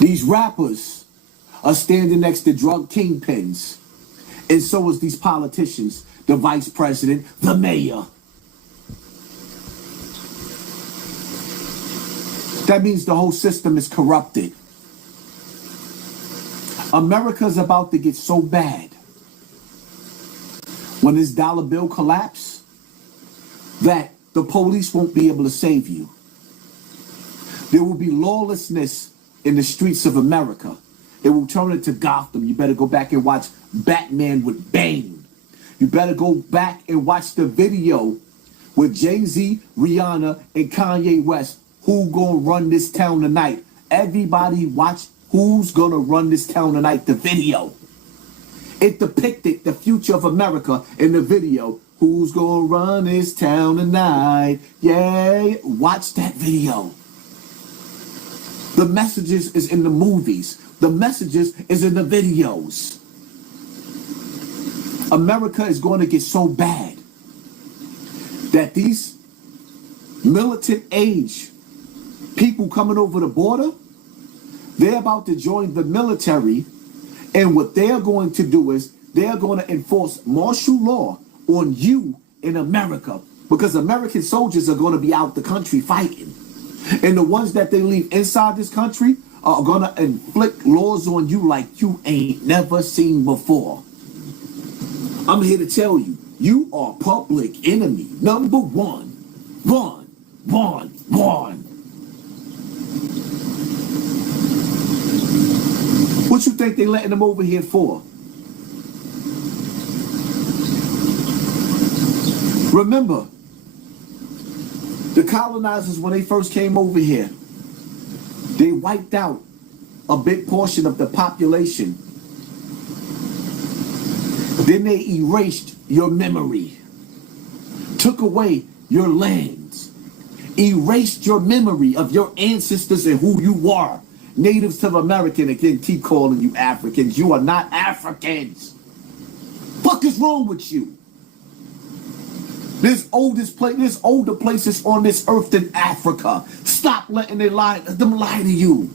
These rappers are standing next to drug kingpins. And so is these politicians, the vice president, the mayor. That means the whole system is corrupted. America's about to get so bad when this dollar bill collapses that the police won't be able to save you. There will be lawlessness in the streets of America. It will turn into Gotham. You better go back and watch Batman with Bane. You better go back and watch the video with Jay-Z, Rihanna, and Kanye West. Who gonna run this town tonight? Everybody watch Who's Gonna Run This Town Tonight, the video. It depicted the future of America in the video. Who's gonna run this town tonight? Yay, watch that video. The messages is in the movies. The messages is in the videos. America is going to get so bad that these militant age people coming over the border, they're about to join the military, and what they're going to do is they're going to enforce martial law on you in America, because American soldiers are going to be out the country fighting. And the ones that they leave inside this country are going to inflict laws on you like you ain't never seen before. I'm here to tell you, you are public enemy number one. One. What you think they letting them over here for? Remember, the colonizers, when they first came over here, they wiped out a big portion of the population. Then they erased your memory, took away your lands, erased your memory of your ancestors and who you are. Natives to American, again, keep calling you Africans. You are not Africans. Fuck is wrong with you? There's older places on this earth than Africa. Stop letting them lie to you.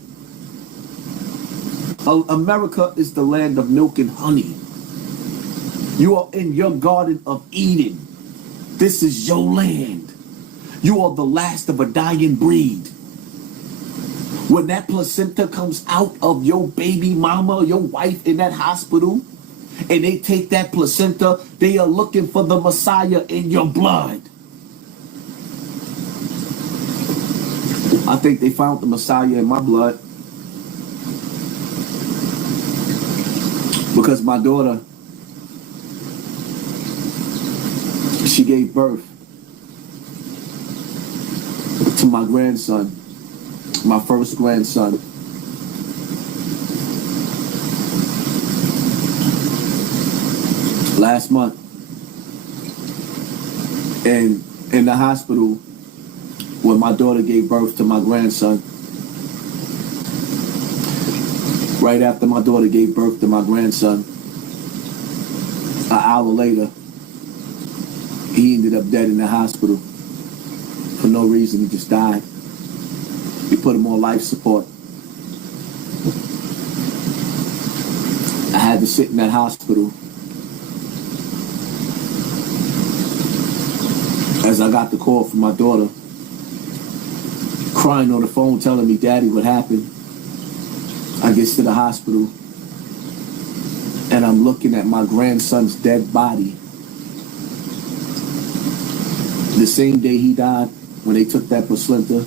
America is the land of milk and honey. You are in your Garden of Eden. This is your land. You are the last of a dying breed. When that placenta comes out of your baby mama, your wife in that hospital, and they take that placenta, they are looking for the Messiah in your blood. I think they found the Messiah in my blood. Because my daughter, she gave birth to my grandson, my first grandson. Last month, and in the hospital when my daughter gave birth to my grandson, right after my daughter gave birth to my grandson, an hour later, he ended up dead in the hospital for no reason. He just died. We put him on life support. I had to sit in that hospital as I got the call from my daughter, crying on the phone, telling me, "Daddy, what happened?" I get to the hospital, and I'm looking at my grandson's dead body. The same day he died, when they took that placenta,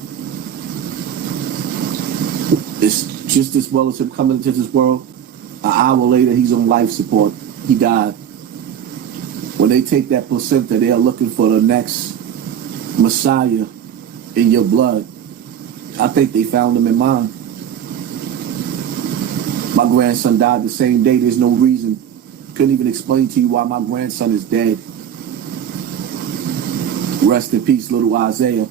it's just as well as him coming into this world. An hour later, he's on life support. He died. When they take that placenta, they are looking for the next Messiah in your blood. I think they found him in mine. My grandson died the same day. There's no reason. Couldn't even explain to you why my grandson is dead. Rest in peace, little Isaiah.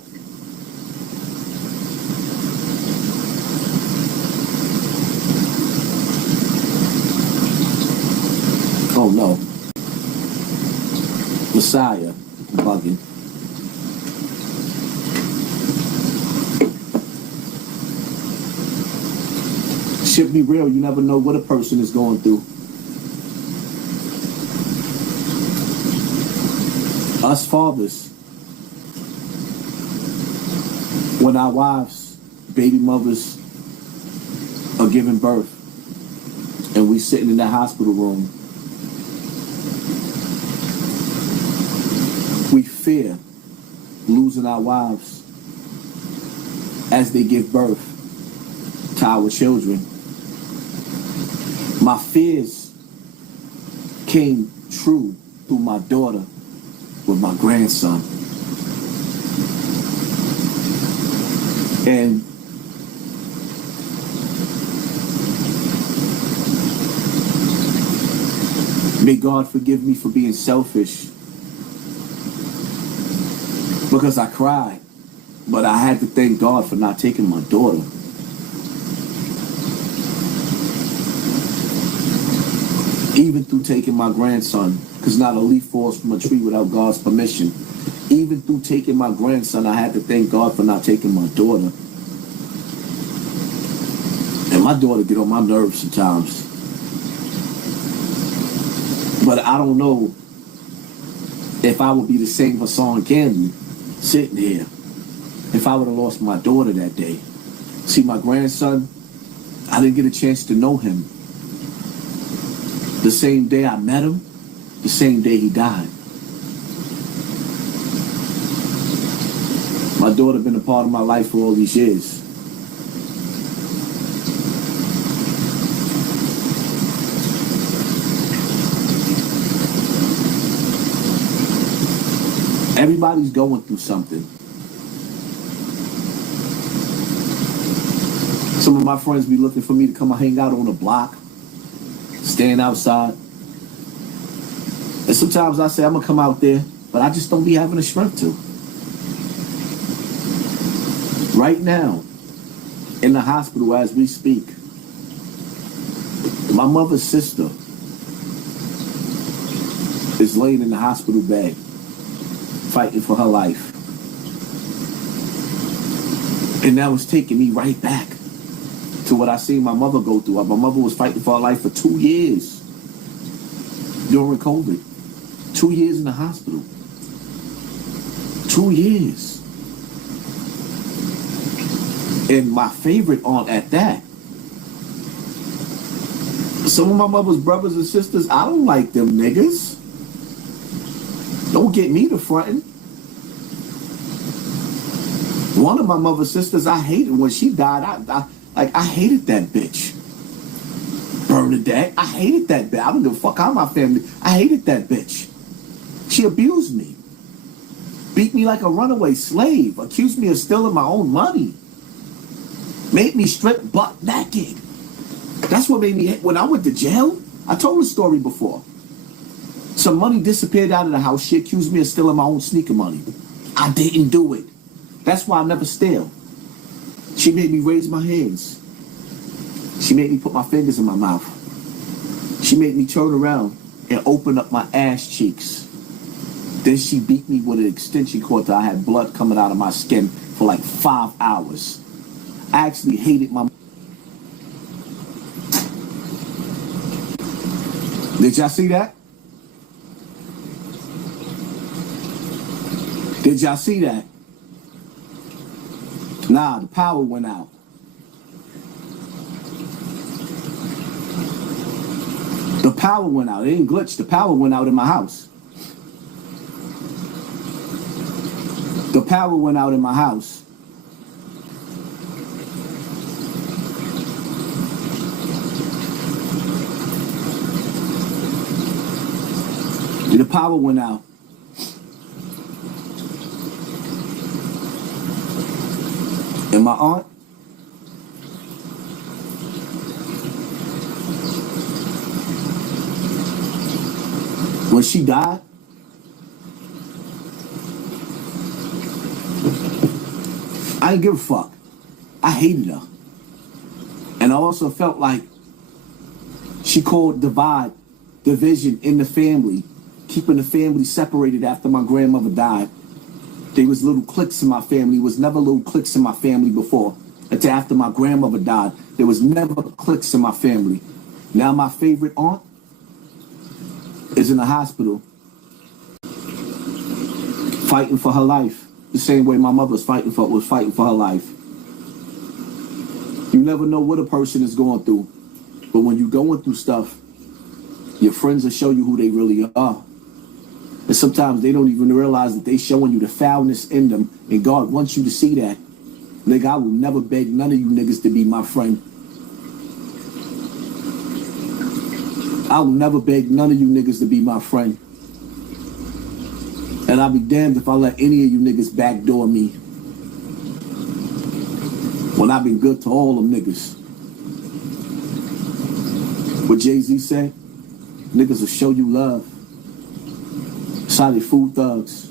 Oh no. Messiah. I'm bugging. Shit be real. You never know what a person is going through. Us fathers, when our wives, baby mothers, are giving birth, and we sitting in that hospital room, we fear losing our wives as they give birth to our children. My fears came true through my daughter with my grandson. And may God forgive me for being selfish, because I cried, but I had to thank God for not taking my daughter. Even through taking my grandson, because not a leaf falls from a tree without God's permission. Even through taking my grandson, I had to thank God for not taking my daughter. And my daughter get on my nerves sometimes. But I don't know if I would be the same Hassan Campbell sitting here if I would have lost my daughter that day. See, my grandson, I didn't get a chance to know him. The same day I met him, the same day he died. My daughter been a part of my life for all these years. Everybody's going through something. Some of my friends be looking for me to come and hang out on the block, stand outside. And sometimes I say I'm gonna come out there, but I just don't be having the strength to. Right now, in the hospital as we speak, my mother's sister is laying in the hospital bed, fighting for her life. And that was taking me right back to what I seen my mother go through. My mother was fighting for her life for 2 years during COVID. 2 years in the hospital. 2 years. And my favorite aunt at that. Some of my mother's brothers and sisters, I don't like them niggas. Don't get me to frontin'. One of my mother's sisters, I hated when she died. I hated that bitch. Bernadette, I hated that bitch. I don't give a fuck how my family. I hated that bitch. She abused me. Beat me like a runaway slave. Accused me of stealing my own money. Made me strip butt naked. That's what made me hate. When I went to jail, I told the story before. Some money disappeared out of the house. She accused me of stealing my own sneaker money. I didn't do it. That's why I never steal. She made me raise my hands. She made me put my fingers in my mouth. She made me turn around and open up my ass cheeks. Then she beat me with an extension cord till I had blood coming out of my skin for like 5 hours. I actually hated my... Did y'all see that? Did y'all see that? Nah, the power went out. The power went out. It didn't glitch. The power went out in my house. The power went out in my house. The power went out. And my aunt, when she died, I didn't give a fuck. I hated her. And I also felt like she caused division in the family, keeping the family separated after my grandmother died. There was little cliques in my family. There was never little cliques in my family before. until after my grandmother died. There was never cliques in my family. Now my favorite aunt is in the hospital fighting for her life, the same way my mother was fighting for her life. You never know what a person is going through, but when you're going through stuff, your friends will show you who they really are. And sometimes they don't even realize that they showing you the foulness in them, and God wants you to see that. Nigga, I will never beg none of you niggas to be my friend. I will never beg none of you niggas to be my friend. And I'll be damned if I let any of you niggas backdoor me when I've been good to all them niggas. What Jay-Z said, niggas will show you love. That's how they fool thugs.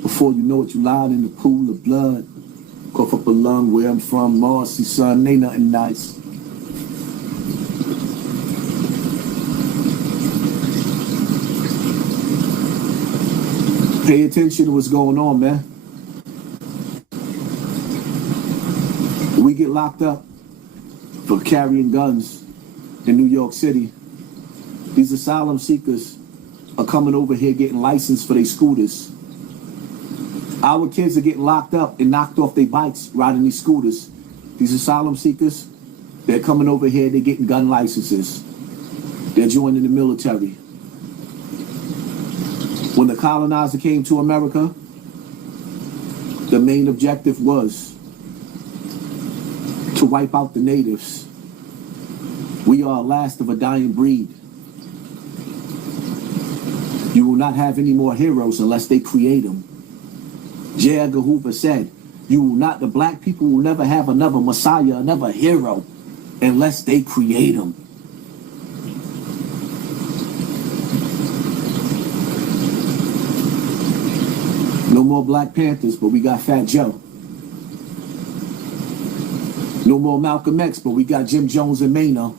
Before you know it, you lying in the pool of blood. Cough up a lung where I'm from, Marcy, son, ain't nothing nice. Pay attention to what's going on, man. We get locked up for carrying guns in New York City. These asylum seekers are coming over here getting licensed for their scooters. Our kids are getting locked up and knocked off their bikes riding these scooters. These asylum seekers, they're coming over here, they're getting gun licenses. They're joining the military. When the colonizer came to America, the main objective was to wipe out the natives. We are last of a dying breed. You will not have any more heroes unless they create them. J. Edgar Hoover said, the black people will never have another messiah, another hero, unless they create them. No more Black Panthers, but we got Fat Joe. No more Malcolm X, but we got Jim Jones and Mano.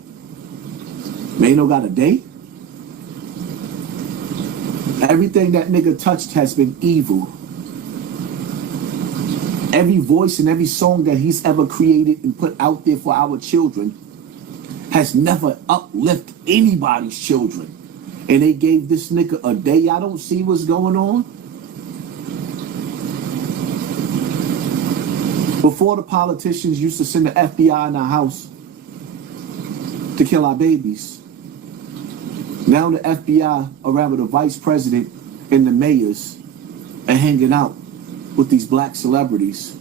Mano got a date? Everything that nigga touched has been evil. Every voice and every song that he's ever created and put out there for our children has never uplifted anybody's children. And they gave this nigga a day. I don't see what's going on. Before, the politicians used to send the FBI in our house to kill our babies. Now the FBI around with the vice president and the mayors are hanging out with these black celebrities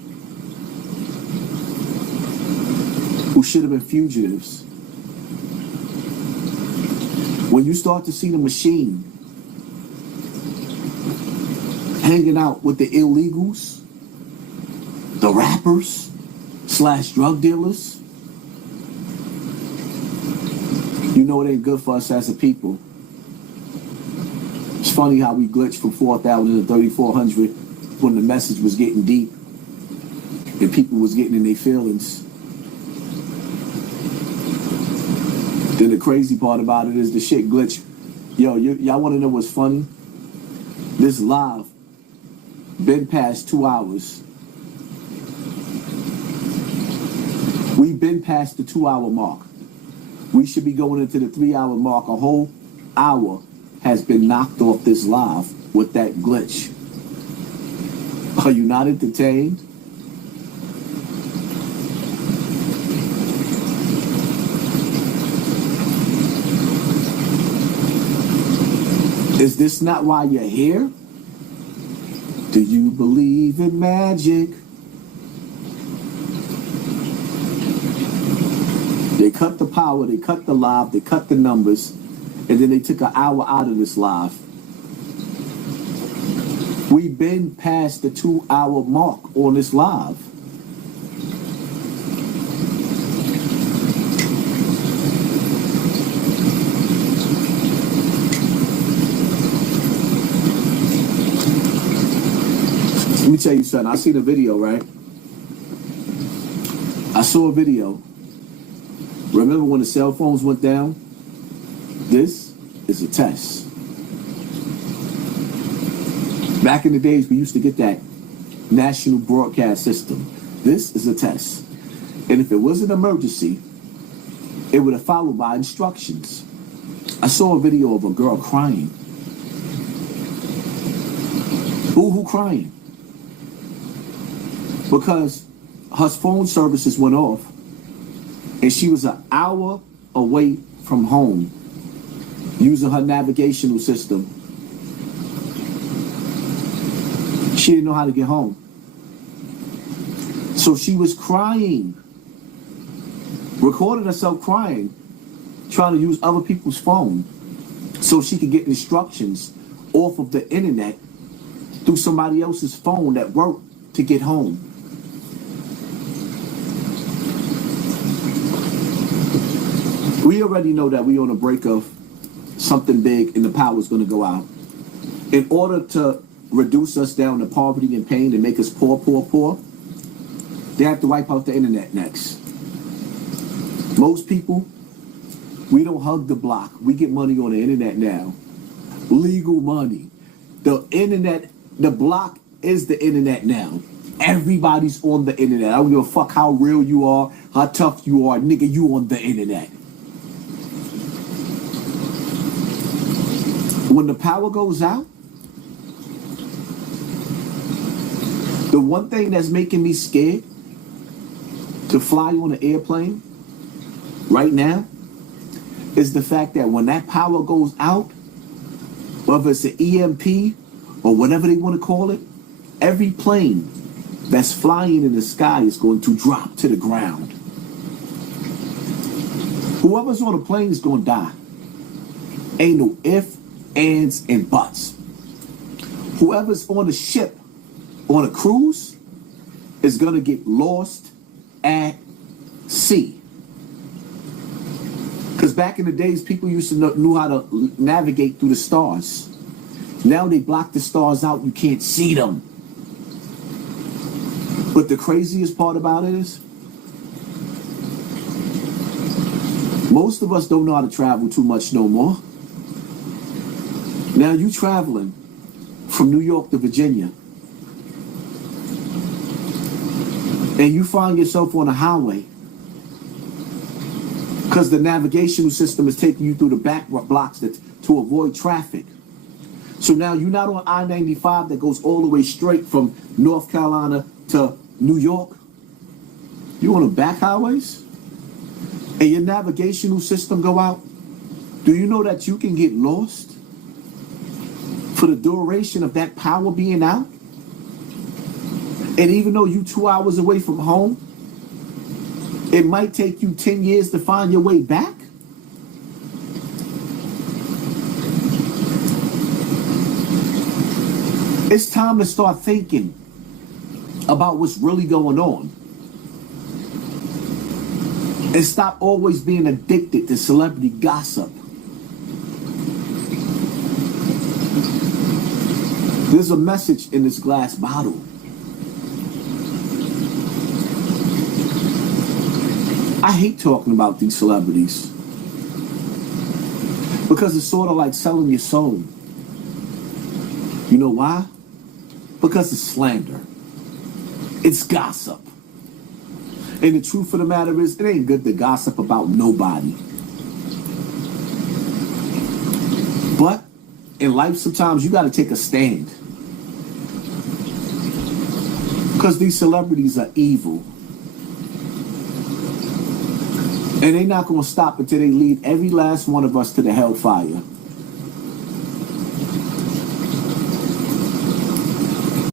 who should have been fugitives. When you start to see the machine hanging out with the illegals, the rappers / drug dealers, you know it ain't good for us as a people. It's funny how we glitched from 4,000 to 3,400 when the message was getting deep and people was getting in their feelings. Then the crazy part about it is the shit glitch. Yo, y'all want to know what's funny? This live been past 2 hours. We've been past the 2-hour mark. We should be going into the 3-hour mark. A whole hour has been knocked off this live with that glitch. Are you not entertained? Is this not why you're here? Do you believe in magic? They cut the power, they cut the live, they cut the numbers, and then they took an hour out of this live. We've been past the 2-hour mark on this live. Let me tell you something. I seen a video, right? I saw a video. Remember when the cell phones went down? This is a test. Back in the days, we used to get that national broadcast system. This is a test. And if it was an emergency, it would have followed by instructions. I saw a video of a girl crying. Boo-hoo crying. Because her phone services went off and she was an hour away from home using her navigational system. She didn't know how to get home. So she was crying, recorded herself crying, trying to use other people's phone so she could get instructions off of the internet through somebody else's phone that worked to get home. We already know that we're on the brink of something big and the power's going to go out. In order to reduce us down to poverty and pain and make us poor, they have to wipe out the internet next. Most people, we don't hug the block. We get money on the internet now. Legal money. The internet, the block is the internet now. Everybody's on the internet. I don't give a fuck how real you are, how tough you are. Nigga, you on the internet. When the power goes out, the one thing that's making me scared to fly on an airplane right now is the fact that when that power goes out, whether it's an EMP or whatever they want to call it, every plane that's flying in the sky is going to drop to the ground. Whoever's on the plane is going to die. Ain't no ifs, ands, and buts. Whoever's on a ship, on a cruise, is going to get lost at sea. Because back in the days, people used to know how to navigate through the stars. Now they block the stars out. You can't see them. But the craziest part about it is, most of us don't know how to travel too much no more. Now you traveling from New York to Virginia, and you find yourself on a highway because the navigational system is taking you through the back blocks to avoid traffic. So now you're not on I-95 that goes all the way straight from North Carolina to New York. You're on the back highways, and your navigational system go out. Do you know that you can get lost for the duration of that power being out? And even though you're 2 hours away from home, it might take you 10 years to find your way back. It's time to start thinking about what's really going on. And stop always being addicted to celebrity gossip. There's a message in this glass bottle. I hate talking about these celebrities because it's sort of like selling your soul. You know why? Because it's slander. It's gossip. And the truth of the matter is, it ain't good to gossip about nobody. But in life, sometimes you got to take a stand. Because these celebrities are evil. And they're not going to stop until they lead every last one of us to the hellfire.